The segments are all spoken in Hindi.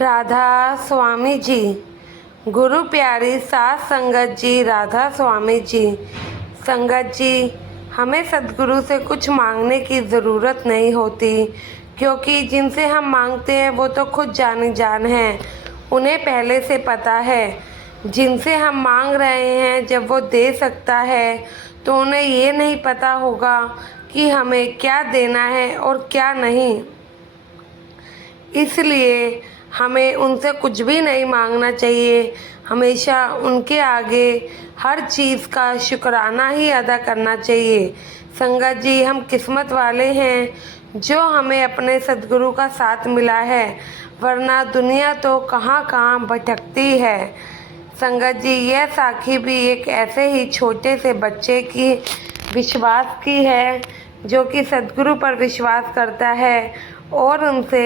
राधा स्वामी जी। गुरु प्यारी सात संगत जी, राधा स्वामी जी। संगत जी, हमें सद्गुरु से कुछ मांगने की ज़रूरत नहीं होती, क्योंकि जिनसे हम मांगते हैं वो तो खुद जानी जान हैं। उन्हें पहले से पता है जिनसे हम मांग रहे हैं जब वो दे सकता है तो उन्हें ये नहीं पता होगा कि हमें क्या देना है और क्या नहीं। इसलिए हमें उनसे कुछ भी नहीं मांगना चाहिए। हमेशा उनके आगे हर चीज़ का शुक्राना ही अदा करना चाहिए। संगत जी, हम किस्मत वाले हैं जो हमें अपने सद्गुरु का साथ मिला है, वरना दुनिया तो कहाँ कहाँ भटकती है। संगत जी, यह साखी भी एक ऐसे ही छोटे से बच्चे की विश्वास की है जो कि सद्गुरु पर विश्वास करता है और उनसे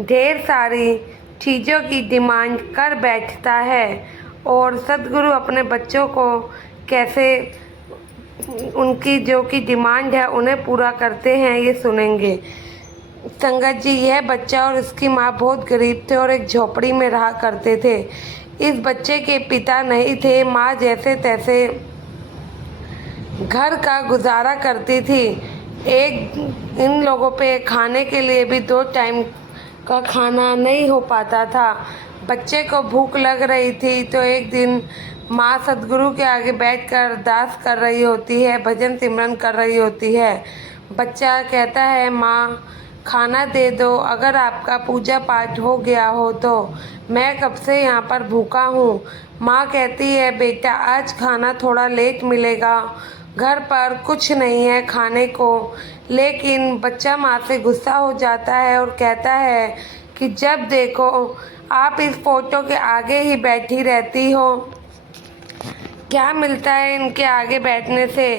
ढेर सारी चीज़ों की डिमांड कर बैठता है। और सद्गुरु अपने बच्चों को कैसे उनकी जो कि डिमांड है उन्हें पूरा करते हैं, ये सुनेंगे। संगत जी, यह बच्चा और इसकी माँ बहुत गरीब थे और एक झोपड़ी में रहा करते थे। इस बच्चे के पिता नहीं थे। माँ जैसे तैसे घर का गुजारा करती थी। इन लोगों पे खाने के लिए भी 2 टाइम का खाना नहीं हो पाता था। बच्चे को भूख लग रही थी तो एक दिन माँ सद्गुरु के आगे बैठकर अरदास कर रही होती है, भजन सिमरन कर रही होती है। बच्चा कहता है, माँ खाना दे दो, अगर आपका पूजा पाठ हो गया हो तो। मैं कब से यहाँ पर भूखा हूँ। माँ कहती है, बेटा आज खाना थोड़ा लेट मिलेगा, घर पर कुछ नहीं है खाने को। लेकिन बच्चा माँ से गुस्सा हो जाता है और कहता है कि जब देखो आप इस फोटो के आगे ही बैठी रहती हो, क्या मिलता है इनके आगे बैठने से?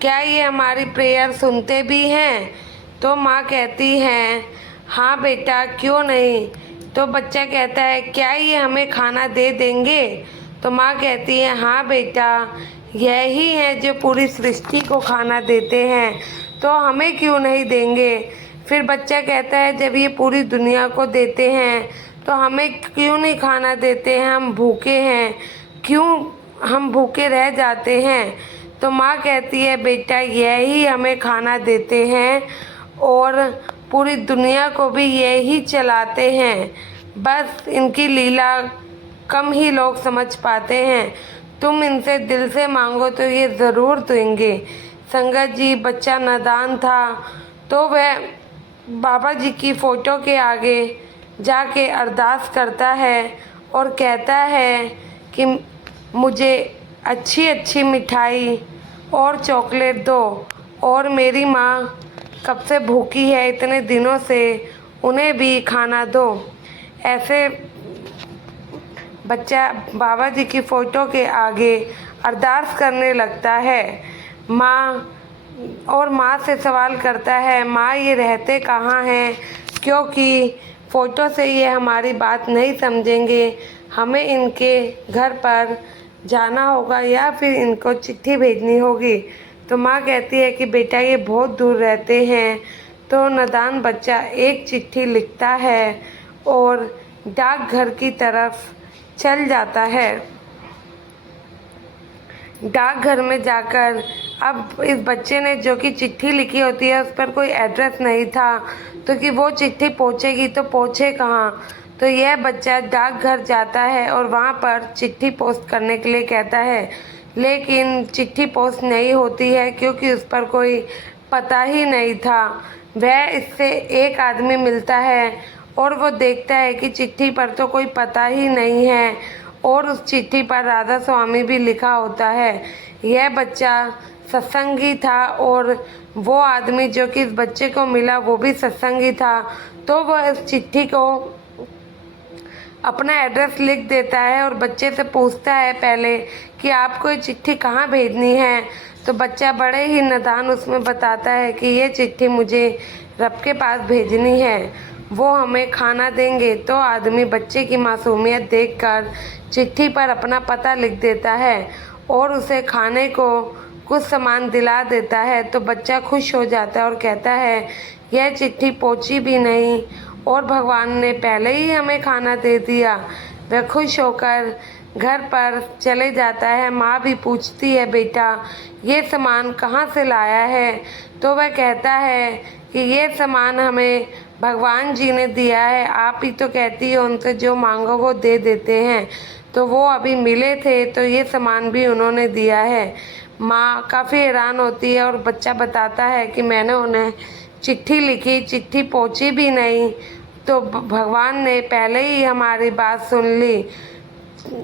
क्या ये हमारी प्रेयर सुनते भी हैं? तो माँ कहती है, हाँ बेटा क्यों नहीं। तो बच्चा कहता है, क्या ये हमें खाना दे देंगे? तो माँ कहती है, हाँ बेटा, यही है जो पूरी सृष्टि को खाना देते हैं, तो हमें क्यों नहीं देंगे। फिर बच्चा कहता है, जब ये पूरी दुनिया को देते हैं तो हमें क्यों नहीं खाना देते हैं, हम भूखे हैं, क्यों हम भूखे रह जाते हैं। तो माँ कहती है, बेटा यही हमें खाना देते हैं और पूरी दुनिया को भी यही चलाते हैं, बस इनकी लीला कम ही लोग समझ पाते हैं। तुम इनसे दिल से मांगो तो ये ज़रूर देंगे। संगत जी, बच्चा नादान था तो वह बाबा जी की फ़ोटो के आगे जाके अरदास करता है और कहता है कि मुझे अच्छी अच्छी मिठाई और चॉकलेट दो, और मेरी माँ कब से भूखी है इतने दिनों से, उन्हें भी खाना दो। ऐसे बच्चा बाबा जी की फ़ोटो के आगे अरदास करने लगता है। माँ से सवाल करता है, माँ ये रहते कहाँ हैं, क्योंकि फ़ोटो से ये हमारी बात नहीं समझेंगे, हमें इनके घर पर जाना होगा या फिर इनको चिट्ठी भेजनी होगी। तो माँ कहती है कि बेटा ये बहुत दूर रहते हैं। तो नादान बच्चा एक चिट्ठी लिखता है और डाकघर की तरफ चल जाता है। डाकघर में जाकर अब इस बच्चे ने जो कि चिट्ठी लिखी होती है उस पर कोई एड्रेस नहीं था, तो कि वो चिट्ठी पहुंचेगी तो पहुंचे कहाँ। तो यह बच्चा डाकघर जाता है और वहाँ पर चिट्ठी पोस्ट करने के लिए कहता है, लेकिन चिट्ठी पोस्ट नहीं होती है क्योंकि उस पर कोई पता ही नहीं था। वह इससे एक आदमी मिलता है और वो देखता है कि चिट्ठी पर तो कोई पता ही नहीं है और उस चिट्ठी पर राधा स्वामी भी लिखा होता है। यह बच्चा सत्संगी था और वो आदमी जो कि इस बच्चे को मिला वो भी सत्संगी था। तो वह इस चिट्ठी को अपना एड्रेस लिख देता है और बच्चे से पूछता है पहले कि आपको ये चिट्ठी कहाँ भेजनी है। तो बच्चा बड़े ही नादान उसमें बताता है कि ये चिट्ठी मुझे रब के पास भेजनी है, वो हमें खाना देंगे। तो आदमी बच्चे की मासूमियत देखकर चिट्ठी पर अपना पता लिख देता है और उसे खाने को कुछ सामान दिला देता है। तो बच्चा खुश हो जाता है और कहता है, यह चिट्ठी पहुंची भी नहीं और भगवान ने पहले ही हमें खाना दे दिया। वह खुश होकर घर पर चले जाता है। माँ भी पूछती है, बेटा ये सामान कहाँ से लाया है? तो वह कहता है कि ये सामान हमें भगवान जी ने दिया है, आप ही तो कहती हो उनसे जो मांगो वो दे देते हैं। तो वो अभी मिले थे तो ये सामान भी उन्होंने दिया है। माँ काफ़ी हैरान होती है और बच्चा बताता है कि मैंने उन्हें चिट्ठी लिखी, चिट्ठी पहुँची भी नहीं, तो भगवान ने पहले ही हमारी बात सुन ली।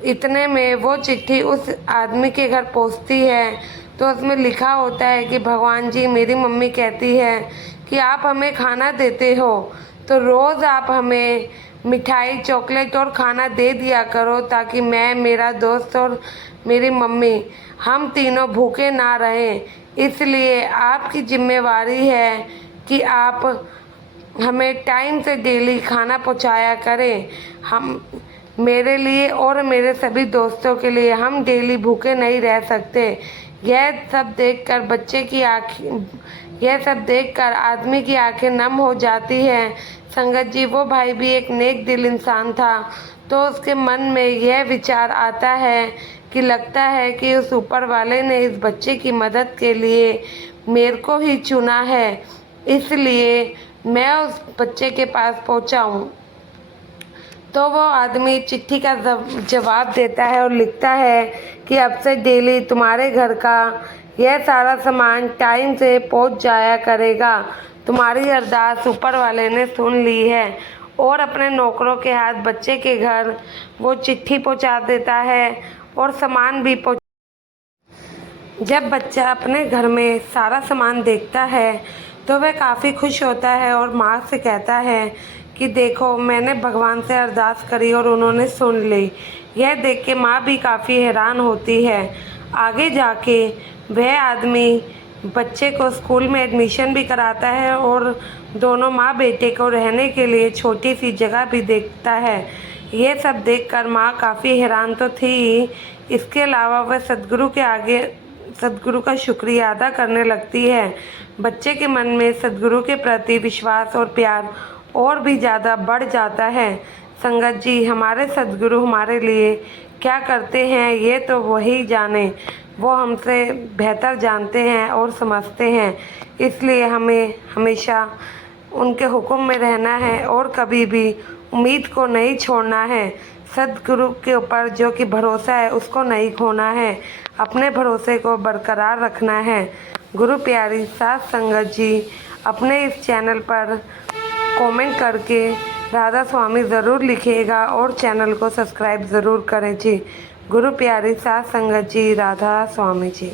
इतने में वो चिट्ठी उस आदमी के घर पहुंचती है तो उसमें लिखा होता है कि भगवान जी, मेरी मम्मी कहती है कि आप हमें खाना देते हो तो रोज़ आप हमें मिठाई, चॉकलेट और खाना दे दिया करो ताकि मैं, मेरा दोस्त और मेरी मम्मी हम तीनों भूखे ना रहें। इसलिए आपकी जिम्मेवारी है कि आप हमें टाइम से डेली खाना पहुंचाया करें। हम, मेरे लिए और मेरे सभी दोस्तों के लिए, हम डेली भूखे नहीं रह सकते। यह सब देखकर आदमी की आंखें नम हो जाती हैं। संगत जी, वो भाई भी एक नेक दिल इंसान था, तो उसके मन में यह विचार आता है कि लगता है कि उस ऊपर वाले ने इस बच्चे की मदद के लिए मेरे को ही चुना है, इसलिए मैं उस बच्चे के पास पहुंचा हूँ। तो वो आदमी चिट्ठी का जवाब देता है और लिखता है कि अब से डेली तुम्हारे घर का यह सारा सामान टाइम से पहुंच जाया करेगा। तुम्हारी अरदास ऊपर वाले ने सुन ली है। और अपने नौकरों के हाथ बच्चे के घर वो चिट्ठी पहुंचा देता है और सामान भी जब बच्चा अपने घर में सारा सामान देखता है तो वह काफ़ी खुश होता है और माँ से कहता है कि देखो, मैंने भगवान से अरदास करी और उन्होंने सुन ली। यह देख के माँ भी काफ़ी हैरान होती है। आगे जाके वह आदमी बच्चे को स्कूल में एडमिशन भी कराता है और दोनों माँ बेटे को रहने के लिए छोटी सी जगह भी देखता है। ये सब देखकर माँ काफ़ी हैरान तो थी, इसके अलावा वह सद्गुरु का शुक्रिया अदा करने लगती है। बच्चे के मन में सद्गुरु के प्रति विश्वास और प्यार और भी ज़्यादा बढ़ जाता है। संगत जी, हमारे सद्गुरु हमारे लिए क्या करते हैं ये तो वही जाने, वो हमसे बेहतर जानते हैं और समझते हैं। इसलिए हमें हमेशा उनके हुक्म में रहना है और कभी भी उम्मीद को नहीं छोड़ना है। सद्गुरु के ऊपर जो कि भरोसा है उसको नहीं खोना है, अपने भरोसे को बरकरार रखना है। गुरु प्यारी साध संगत जी, अपने इस चैनल पर कमेंट करके राधा स्वामी ज़रूर लिखिएगा और चैनल को सब्सक्राइब ज़रूर करें जी। गुरु प्यारी साध संगत जी, राधा स्वामी जी।